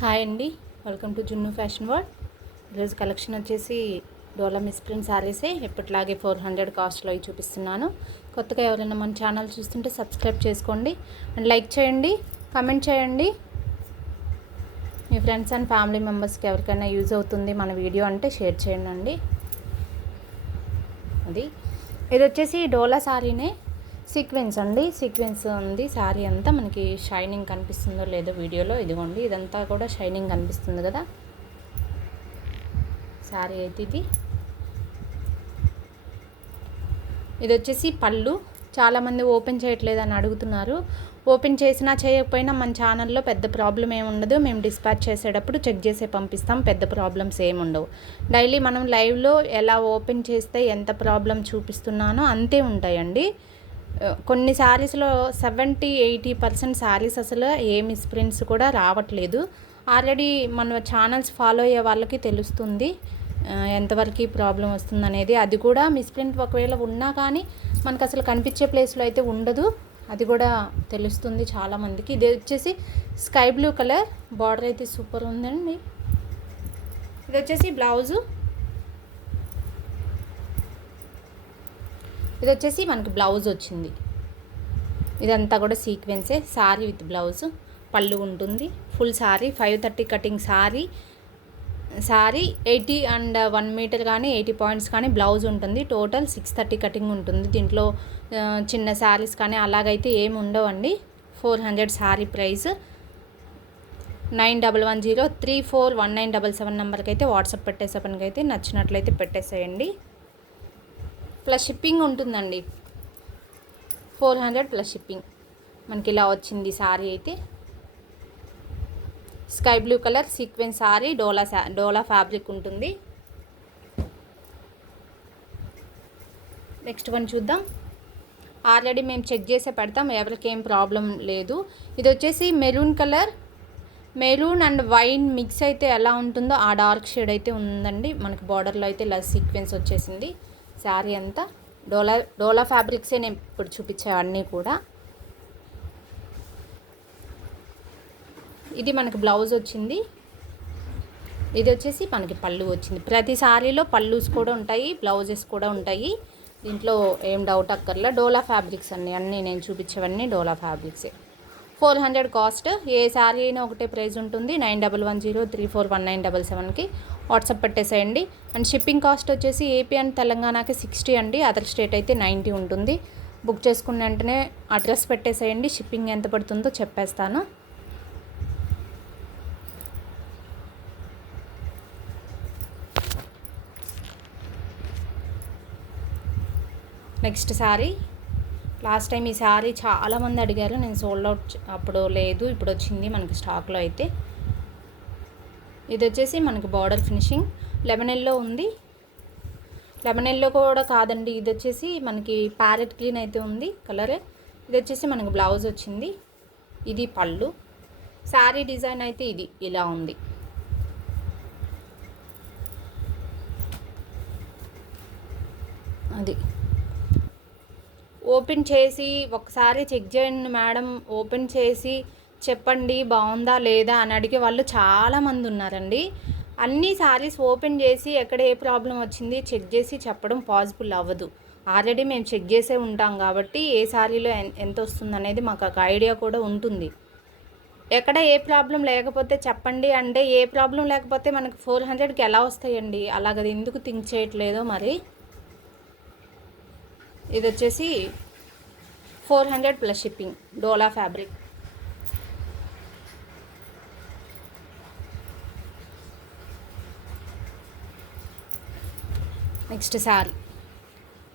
Hi అండి, welcome to జున్ను fashion world. ఈరోజు కలెక్షన్ వచ్చేసి డోలా మిస్ ప్రింట్ శారీసే ఎప్పటిలాగే 400 కాస్ట్లో అవి చూపిస్తున్నాను. కొత్తగా ఎవరైనా మన ఛానల్ చూస్తుంటే సబ్స్క్రైబ్ చేసుకోండి అండ్ లైక్ చేయండి, కమెంట్ చేయండి. మీ ఫ్రెండ్స్ అండ్ ఫ్యామిలీ మెంబర్స్కి ఎవరికైనా యూజ్ అవుతుంది మన వీడియో అంటే షేర్ చేయండి. ఇది వచ్చేసి డోలా శారీనే, సీక్వెన్స్ అండి. సీక్వెన్స్ ఉంది శారీ అంతా. మనకి షైనింగ్ కనిపిస్తుందో లేదో వీడియోలో. ఇదిగోండి, ఇదంతా కూడా షైనింగ్ కనిపిస్తుంది కదా శారీ అయితే. ఇది వచ్చేసి పళ్ళు. చాలామంది ఓపెన్ చేయట్లేదని అడుగుతున్నారు. ఓపెన్ చేసినా చేయకపోయినా మన ఛానల్లో పెద్ద ప్రాబ్లం ఏమి ఉండదు. మేము డిస్పాచ్ చేసేటప్పుడు చెక్ చేసే పంపిస్తాం. పెద్ద ప్రాబ్లమ్స్ ఏమి ఉండవు. డైలీ మనం లైవ్లో ఎలా ఓపెన్ చేస్తే ఎంత ప్రాబ్లం చూపిస్తున్నానో అంతే ఉంటాయండి. కొన్ని శారీస్లో 70-80% శారీస్ అసలు ఏ మిస్ప్రింట్స్ కూడా రావట్లేదు. ఆల్రెడీ మన ఛానల్స్ ఫాలో అయ్యే వాళ్ళకి తెలుస్తుంది ఎంతవరకు ప్రాబ్లం వస్తుందనేది. అది కూడా మిస్ప్రింట్ ఒకవేళ ఉన్నా కానీ మనకు అసలు కనిపించే ప్లేస్లో అయితే ఉండదు. అది కూడా తెలుస్తుంది చాలామందికి. ఇది వచ్చేసి స్కై బ్లూ కలర్, బార్డర్ అయితే సూపర్ ఉందండి. ఇది వచ్చేసి బ్లౌజు. ఇది వచ్చేసి మనకి బ్లౌజ్ వచ్చింది. ఇదంతా కూడా సీక్వెన్సే. శారీ విత్ బ్లౌజ్, పళ్ళు ఉంటుంది. Full sari 530 cutting sari. 80 and 1 metre కానీ 80 పాయింట్స్ కానీ బ్లౌజ్ ఉంటుంది. టోటల్ 630 కటింగ్ ఉంటుంది. దీంట్లో చిన్న శారీస్ కానీ అలాగైతే ఏమి ఉండవండి. 400 శారీ ప్రైస్. 9110341977 నెంబర్కి అయితే వాట్సాప్ పెట్టేసేపనికైతే నచ్చినట్లయితే పెట్టేసేయండి. ప్లస్ షిప్పింగ్ ఉంటుందండి. 400 ప్లస్ షిప్పింగ్. మనకి ఇలా వచ్చింది శారీ అయితే. Sky blue colour sequence sari, డోలా ఫ్యాబ్రిక్ ఉంటుంది. నెక్స్ట్ వన్ చూద్దాం. ఆల్రెడీ మేము చెక్ చేసే పెడతాం, ఎవరికి ఏం ప్రాబ్లం లేదు. ఇది వచ్చేసి maroon colour. Maroon and wine mix అయితే ఎలా ఉంటుందో ఆ డార్క్ షేడ్ అయితే ఉందండి. మనకి బార్డర్లో అయితే ఇలా సీక్వెన్స్ వచ్చేసింది. శారీ అంతా డోలా ఫ్యాబ్రిక్సే నేను ఇప్పుడు చూపించేవన్నీ కూడా. ఇది మనకి బ్లౌజ్ వచ్చింది. ఇది వచ్చేసి మనకి పళ్ళు వచ్చింది. ప్రతి శారీలో పళ్ళుస్ కూడా ఉంటాయి, బ్లౌజెస్ కూడా ఉంటాయి. దీంట్లో ఏం డౌట్ అక్కర్లే. డోలా ఫ్యాబ్రిక్స్ అన్నీ నేను చూపించేవన్నీ డోలా ఫ్యాబ్రిక్సే. 400 కాస్ట్. ఏ శారీ అయినా ఒకటే ప్రైస్ ఉంటుంది. 9110341977కి వాట్సాప్ పెట్టేసేయండి. అండ్ షిప్పింగ్ కాస్ట్ వచ్చేసి ఏపీ అండ్ తెలంగాణకి 60 అండి. అదర్ స్టేట్ అయితే 90 ఉంటుంది. బుక్ చేసుకున్న వెంటనే అడ్రస్ పెట్టేసేయండి. షిప్పింగ్ ఎంత పడుతుందో చెప్పేస్తాను. నెక్స్ట్ శారీ. లాస్ట్ టైం ఈ శారీ చాలామంది అడిగారు. నేను సోల్డ్ అవుట్ అప్పుడు లేదు, ఇప్పుడు వచ్చింది మనకి స్టాక్లో అయితే. ఇది వచ్చేసి మనకి బార్డర్ ఫినిషింగ్ లెమన్ ఎల్లో ఉంది. లెమన్ ఎల్లో కూడా కాదండి, ఇది వచ్చేసి మనకి ప్యారెట్ గ్రీన్ అయితే ఉంది కలరే. ఇది వచ్చేసి మనకి బ్లౌజ్ వచ్చింది. ఇది పళ్ళు. శారీ డిజైన్ అయితే ఇది ఇలా ఉంది. అది ఓపెన్ చేసి ఒకసారి చెక్ చేయండి మేడం, ఓపెన్ చేసి చెప్పండి బాగుందా లేదా అని అడిగే వాళ్ళు చాలామంది ఉన్నారండి. అన్ని శారీస్ ఓపెన్ చేసి ఎక్కడ ఏ ప్రాబ్లం వచ్చింది చెక్ చేసి చెప్పడం పాసిబుల్ అవ్వదు. ఆల్రెడీ మేము చెక్ చేసే ఉంటాం కాబట్టి ఏ శారీలో ఎంత వస్తుంది అనేది మాకు ఒక ఐడియా కూడా ఉంటుంది. ఎక్కడ ఏ ప్రాబ్లం లేకపోతే చెప్పండి అంటే, ఏ ప్రాబ్లం లేకపోతే మనకు 400కి ఎలా వస్తాయండి? అలాగది ఎందుకు థింక్ చేయట్లేదో మరి. ఇది వచ్చేసి 400 ప్లస్ షిప్పింగ్, డోలా fabric. Next sari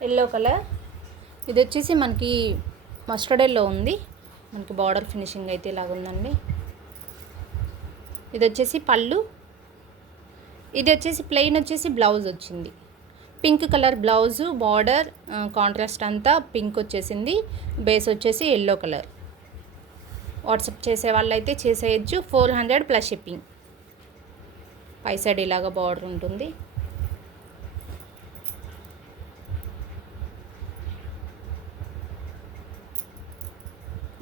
yellow colour. ఇది వచ్చేసి మనకి మస్టర్డ్ ఎల్లో ఉంది. మనకి బార్డర్ ఫినిషింగ్ అయితే ఇలాగ ఉందండి. ఇది వచ్చేసి పళ్ళు. ఇది వచ్చేసి ప్లెయిన్ వచ్చేసి బ్లౌజ్ వచ్చింది. Pink colour blouse, border contrast అంతా పింక్ వచ్చేసింది. బేస్ వచ్చేసి ఎల్లో కలర్. వాట్సాప్ చేసే వాళ్ళు అయితే చేసేయచ్చు. 400 ప్లస్ షిప్పింగ్. పై సైడ్ ఇలాగ బార్డర్ ఉంటుంది.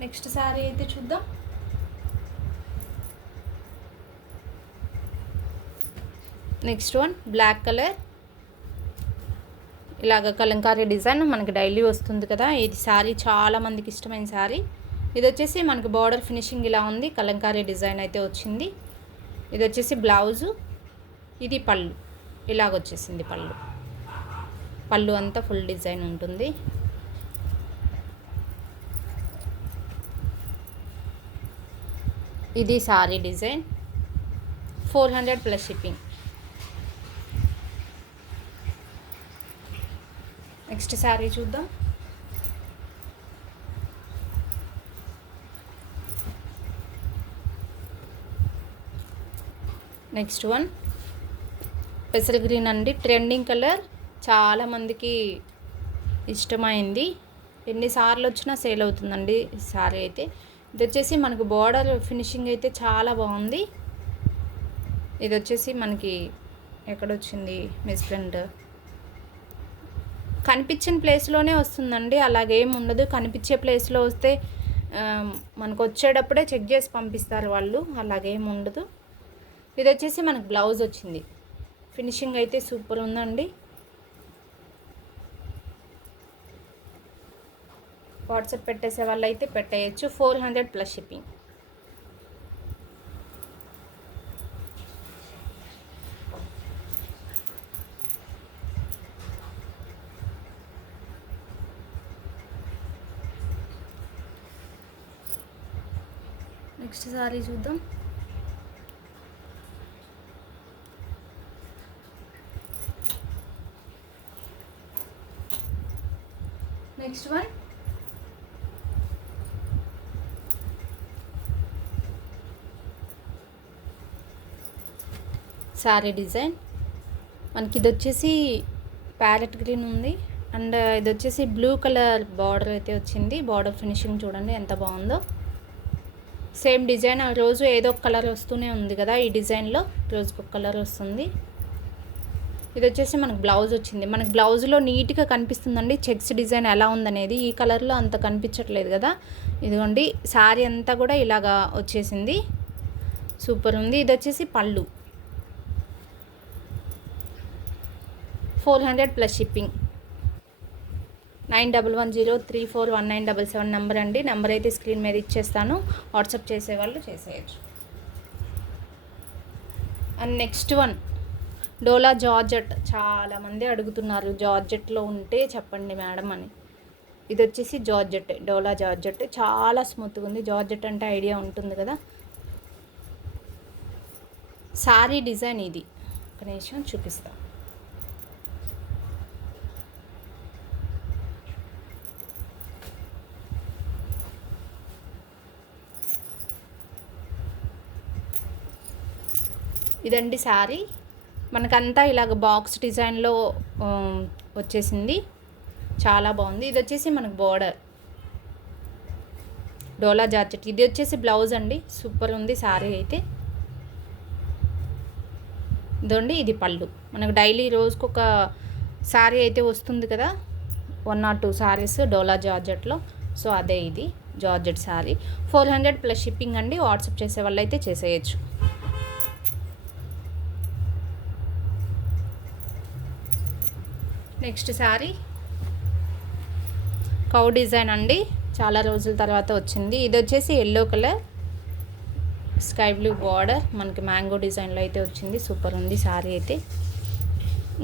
నెక్స్ట్ శారీ అయితే చూద్దాం. నెక్స్ట్ వన్ బ్లాక్ కలర్, ఇలాగ కలంకారీ డిజైన్ మనకి డైలీ వస్తుంది కదా. ఇది శారీ చాలా మందికి ఇష్టమైన శారీ. ఇది వచ్చేసి మనకి బార్డర్ ఫినిషింగ్ ఇలా ఉంది, కలంకారీ డిజైన్ అయితే వచ్చింది. ఇది వచ్చేసి బ్లౌజు, ఇది పళ్ళు, ఇలాగ వచ్చేసింది పళ్ళు. పళ్ళు అంతా ఫుల్ డిజైన్ ఉంటుంది. ఇది sari design, 400 plus shipping. Next sari చూద్దాం. నెక్స్ట్ వన్ పెసర గ్రీన్ అండి, ట్రెండింగ్ కలర్, చాలామందికి ఇష్టమైంది. ఎన్నిసార్లు వచ్చినా సేల్ అవుతుందండి ఈ శారీ అయితే. ఇది వచ్చేసి మనకు బార్డర్ ఫినిషింగ్ అయితే చాలా బాగుంది. ఇది వచ్చేసి మనకి ఎక్కడొచ్చింది మిస్ప్రింట్, కనిపించిన ప్లేస్లోనే వస్తుందండి, అలాగేం ఉండదు. కనిపించే ప్లేస్లో వస్తే మనకు వచ్చేటప్పుడే చెక్ చేసి పంపిస్తారు వాళ్ళు, అలాగేం ఉండదు. ఇది వచ్చేసి మనకు బ్లౌజ్ వచ్చింది. ఫినిషింగ్ అయితే సూపర్ ఉందండి. వాట్సాప్ పెట్టేసే వాళ్ళు అయితే పెట్టేయచ్చు. 400 ప్లస్ షిప్పింగ్. నెక్స్ట్ సారీ చూద్దాం. నెక్స్ట్ వన్ శారీ డిజైన్ మనకి ఇది వచ్చేసి ప్యారెట్ గ్రీన్ ఉంది, అండ్ ఇది వచ్చేసి బ్లూ కలర్ బార్డర్ అయితే వచ్చింది. బార్డర్ ఫినిషింగ్ చూడండి ఎంత బాగుందో. సేమ్ డిజైన్ రోజు ఏదో ఒక కలర్ వస్తూనే ఉంది కదా, ఈ డిజైన్లో రోజుకి ఒక కలర్ వస్తుంది. ఇది వచ్చేసి మనకు బ్లౌజ్ వచ్చింది. మనకు బ్లౌజ్లో నీట్గా కనిపిస్తుందండి చెక్స్ డిజైన్ ఎలా ఉందనేది. ఈ కలర్లో అంత కనిపించట్లేదు కదా. ఇదిగోండి శారీ అంతా కూడా ఇలాగా వచ్చేసింది, సూపర్ ఉంది. ఇది వచ్చేసి పళ్ళు, 400 ప్లస్ షిప్పింగ్. 9110341977 నెంబర్ అండి. నెంబర్ అయితే స్క్రీన్ మీద ఇచ్చేస్తాను, వాట్సాప్ చేసేవాళ్ళు చేసేయచ్చు. And next one dola georgette, చాలామంది అడుగుతున్నారు జార్జెట్లో ఉంటే చెప్పండి మేడం అని. ఇది వచ్చేసి జార్జెట్, డోలా జార్జెట్, చాలా స్మూత్గా ఉంది. జార్జెట్ అంటే ఐడియా ఉంటుంది కదా. సారీ డిజైన్ ఇది, ఒక నిమిషం చూపిస్తాను. ఇదండి శారీ, మనకంతా ఇలాగ బాక్స్ డిజైన్లో వచ్చేసింది, చాలా బాగుంది. ఇది వచ్చేసి మనకు బార్డర్ డోలా జార్జెట్. ఇది వచ్చేసి బ్లౌజ్ అండి, సూపర్ ఉంది శారీ అయితే. ఇదండి ఇది పళ్ళు. మనకు డైలీ రోజుకొక శారీ అయితే వస్తుంది కదా, 1 or 2 శారీస్ డోలా జార్జెట్లో. సో అదే ఇది జార్జెట్ శారీ. 400 ప్లస్ షిప్పింగ్ అండి. వాట్సాప్ చేసే వాళ్ళు అయితే చేసేయచ్చు. నెక్స్ట్ శారీ కౌ డిజైన్ అండి, చాలా రోజుల తర్వాత వచ్చింది. ఇది వచ్చేసి yellow colour, sky blue border, మనకి మ్యాంగో డిజైన్లో అయితే వచ్చింది, సూపర్ ఉంది శారీ అయితే.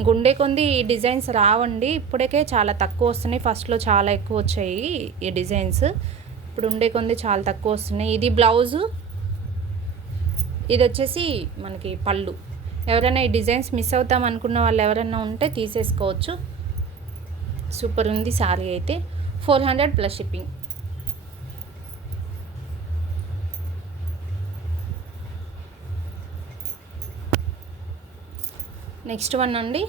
గుండె కొంది ఈ డిజైన్స్ రావండి, ఇప్పటికే చాలా తక్కువ వస్తున్నాయి. ఫస్ట్లో చాలా ఎక్కువ వచ్చాయి ఈ డిజైన్స్, ఇప్పుడు ఉండే కొంది చాలా తక్కువ వస్తున్నాయి. ఇది బ్లౌజు, ఇది వచ్చేసి మనకి పళ్ళు. ఎవరైనా ఈ డిజైన్స్ మిస్ అవుతాం అనుకున్న వాళ్ళు ఎవరైనా ఉంటే తీసేసుకోవచ్చు, సూపర్ ఉంది శారీ అయితే. 400 ప్లస్ షిప్పింగ్. నెక్స్ట్ వన్ అండి,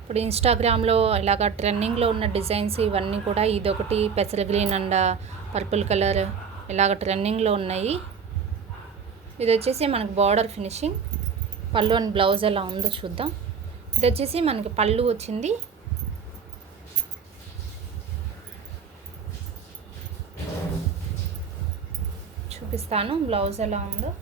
ఇప్పుడు ఇన్స్టాగ్రామ్లో ఇలాగ ట్రెండింగ్లో ఉన్న డిజైన్స్ ఇవన్నీ కూడా. ఇదొకటి పెసర గ్రీన్ అండ్ పర్పుల్ కలర్ ఇలాగ ట్రెండింగ్లో ఉన్నాయి. ఇది వచ్చేసి మనకు బార్డర్ ఫినిషింగ్, పళ్ళు అండ్ బ్లౌజ్ ఎలా ఉందో చూద్దాం. ఇది వచ్చేసి మనకి పళ్ళు వచ్చింది, చూపిస్తాను బ్లౌజ్ ఎలా ఉందో.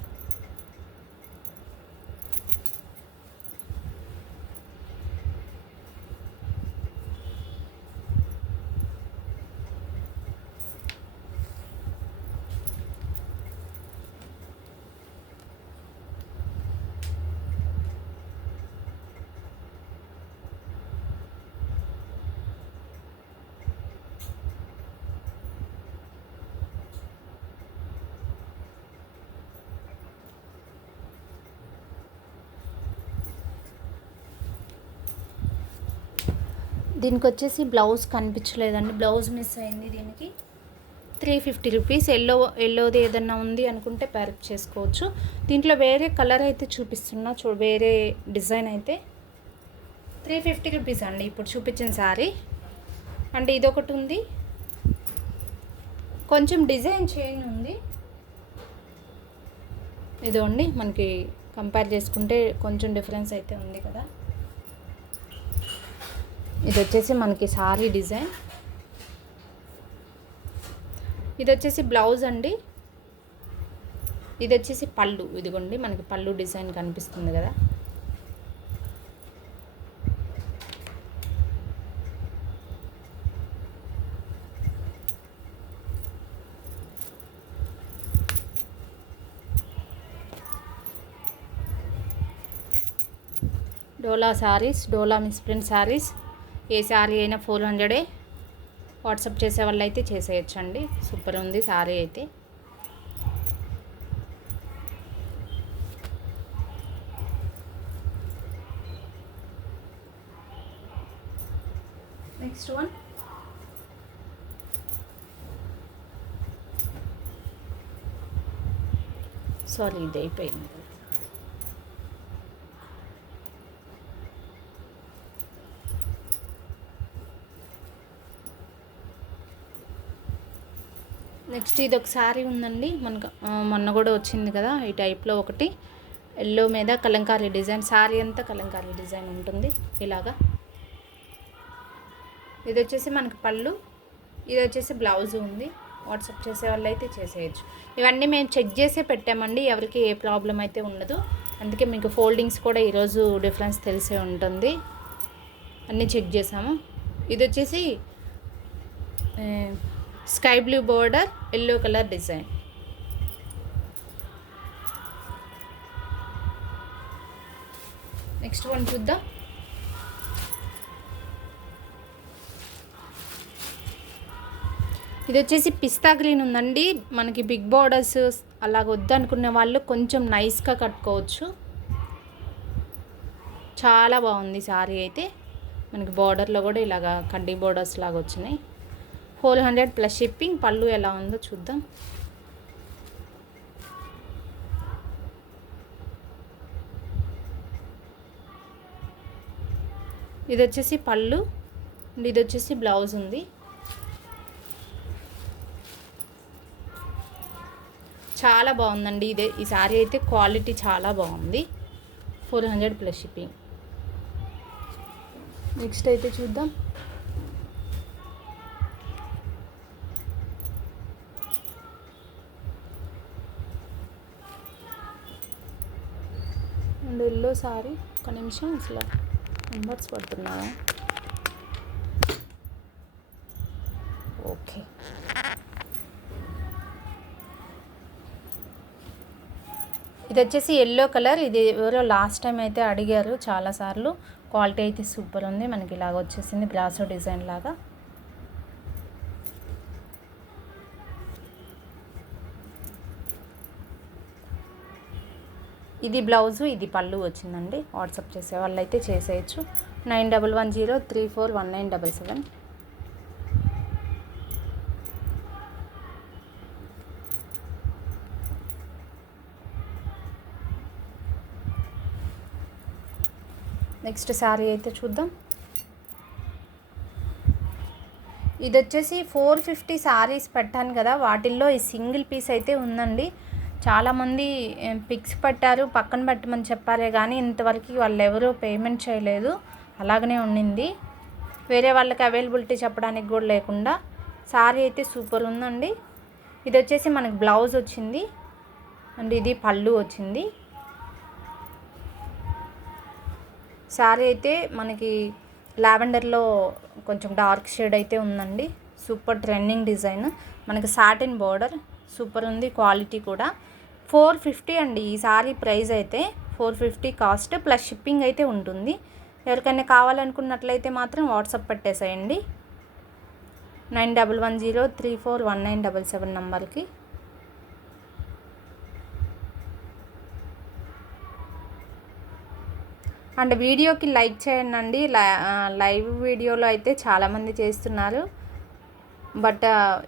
దీనికి వచ్చేసి బ్లౌజ్ కనిపించలేదండి, బ్లౌజ్ మిస్ అయింది. దీనికి 350 రూపీస్. ఎల్లోది ఏదన్నా ఉంది అనుకుంటే ప్యారప్ చేసుకోవచ్చు. దీంట్లో వేరే కలర్ అయితే చూపిస్తున్నా, వేరే డిజైన్ అయితే 350 రూపీస్ అండి ఇప్పుడు చూపించిన శారీ. అంటే ఇదొకటి ఉంది, కొంచెం డిజైన్ చేంజ్ ఉంది. ఇదోండి మనకి కంపేర్ చేసుకుంటే కొంచెం డిఫరెన్స్ అయితే ఉంది కదా. ఇది వచ్చేసి మనకి సారీ డిజైన్. ఇది వచ్చేసి బ్లౌజ్ అండి. ఇది వచ్చేసి పళ్ళు. ఇదిగోండి మనకి పళ్ళు డిజైన్ కనిపిస్తుంది కదా. డోలా శారీస్, డోలా మిస్ప్రింట్ శారీస్, ఏ శారీ అయినా 400. వాట్సాప్ చేసే వాళ్ళు అయితే చేసేయచ్చండి. సూపర్ ఉంది శారీ అయితే. నెక్స్ట్ వన్ సారీ ఇది అయిపోయింది. నెక్స్ట్ ఇది ఒక శారీ ఉందండి, మనకు మొన్న కూడా వచ్చింది కదా ఈ టైప్లో ఒకటి. ఎల్లో మీద కలంకారీ డిజైన్, శారీ అంతా కలంకారీ డిజైన్ ఉంటుంది ఇలాగా. ఇది వచ్చేసి మనకి పళ్ళు, ఇది వచ్చేసి బ్లౌజ్ ఉంది. వాట్సాప్ చేసే వాళ్ళు అయితే చేసేయచ్చు. ఇవన్నీ మేము చెక్ చేసే పెట్టామండి, ఎవరికి ఏ ప్రాబ్లం అయితే ఉండదు. అందుకే మీకు ఫోల్డింగ్స్ కూడా ఈరోజు డిఫరెన్స్ తెలిసే ఉంటుంది. అన్నీ చెక్ చేసాము. ఇది వచ్చేసి sky blue border, yellow colour design. Next one చూద్దాం. ఇది వచ్చేసి పిస్తా గ్రీన్ ఉందండి. మనకి బిగ్ బోర్డర్స్ అలాగ వద్దనుకునే వాళ్ళు కొంచెం నైస్గా కట్టుకోవచ్చు. చాలా బాగుంది శారీ అయితే. మనకి బార్డర్లో కూడా ఇలాగ కడ్డీ బోర్డర్స్ లాగా వచ్చినాయి. 400 ప్లస్ షిప్పింగ్. పళ్ళు ఎలా ఉందో చూద్దాం. ఇది వచ్చేసి పళ్ళు, ఇది వచ్చేసి బ్లౌజ్ ఉంది. చాలా బాగుందండి. ఈ శారీ అయితే క్వాలిటీ చాలా బాగుంది. 400 ప్లస్ షిప్పింగ్. నెక్స్ట్ అయితే చూద్దాం. And yellow sari. ఒక నిమిషం, అసలు నెంబర్స్ పడుతున్నాయా? ఓకే. ఇది వచ్చేసి ఎల్లో కలర్. ఇది ఎవరో లాస్ట్ టైం అయితే అడిగారు చాలాసార్లు. క్వాలిటీ అయితే సూపర్ ఉంది. మనకి ఇలాగ వచ్చేసింది బ్రాసో డిజైన్ లాగా. ఇది బ్లౌజు, ఇది పళ్ళు వచ్చిందండి. వాట్సాప్ చేసే వాళ్ళు అయితే చేసేయచ్చు. 9110341977. నెక్స్ట్ శారీ అయితే చూద్దాం. ఇది వచ్చేసి 450 శారీస్ పెట్టాను కదా, వాటిల్లో ఈ సింగిల్ పీస్ అయితే ఉందండి. చాలామంది పిక్స్ పెట్టారు, పక్కన పెట్టమని చెప్పారే కానీ ఇంతవరకు వాళ్ళు ఎవరూ పేమెంట్ చేయలేదు. అలాగనే ఉండింది. వేరే వాళ్ళకి అవైలబిలిటీ చెప్పడానికి కూడా లేకుండా. శారీ అయితే సూపర్ ఉందండి. ఇది వచ్చేసి మనకి బ్లౌజ్ వచ్చింది అండ్ ఇది పళ్ళు వచ్చింది. శారీ అయితే మనకి లావెండర్లో కొంచెం డార్క్ షేడ్ అయితే ఉందండి. Super trending design. మనకి సాటిన్ బోర్డర్ సూపర్ ఉంది. క్వాలిటీ కూడా 450 అండి. ఈ శారీ ప్రైస్ అయితే 450 కాస్ట్ ప్లస్ షిప్పింగ్ అయితే ఉంటుంది. ఎవరికైనా కావాలనుకున్నట్లయితే మాత్రం వాట్సాప్ పెట్టేసేయండి 9110341977 నంబర్కి. అండ్ వీడియోకి లైక్ చేయండి. లైవ్ వీడియోలో అయితే చాలామంది చేస్తున్నారు, బట్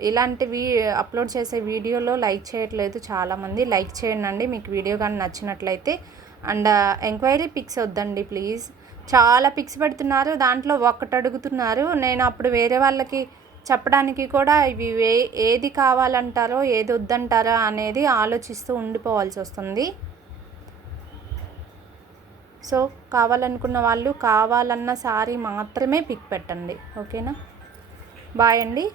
ఇలాంటివి అప్లోడ్ చేసే వీడియోలో లైక్ చేయట్లేదు చాలామంది. లైక్ చేయండి మీకు వీడియో కానీ నచ్చినట్లయితే. అండ్ ఎంక్వైరీ పిక్స్ వద్దండి ప్లీజ్. చాలా పిక్స్ పెడుతున్నారు, దాంట్లో ఒక్కటి అడుగుతున్నారు. నేను అప్పుడు వేరే వాళ్ళకి చెప్పడానికి కూడా ఇవి ఏది కావాలంటారో ఏది వద్దంటారో అనేది ఆలోచిస్తూ ఉండిపోవాల్సి వస్తుంది. సో కావాలనుకున్న వాళ్ళు కావాలన్న సారీ మాత్రమే పిక్ పెట్టండి, ఓకేనా? బాయ్ అండి.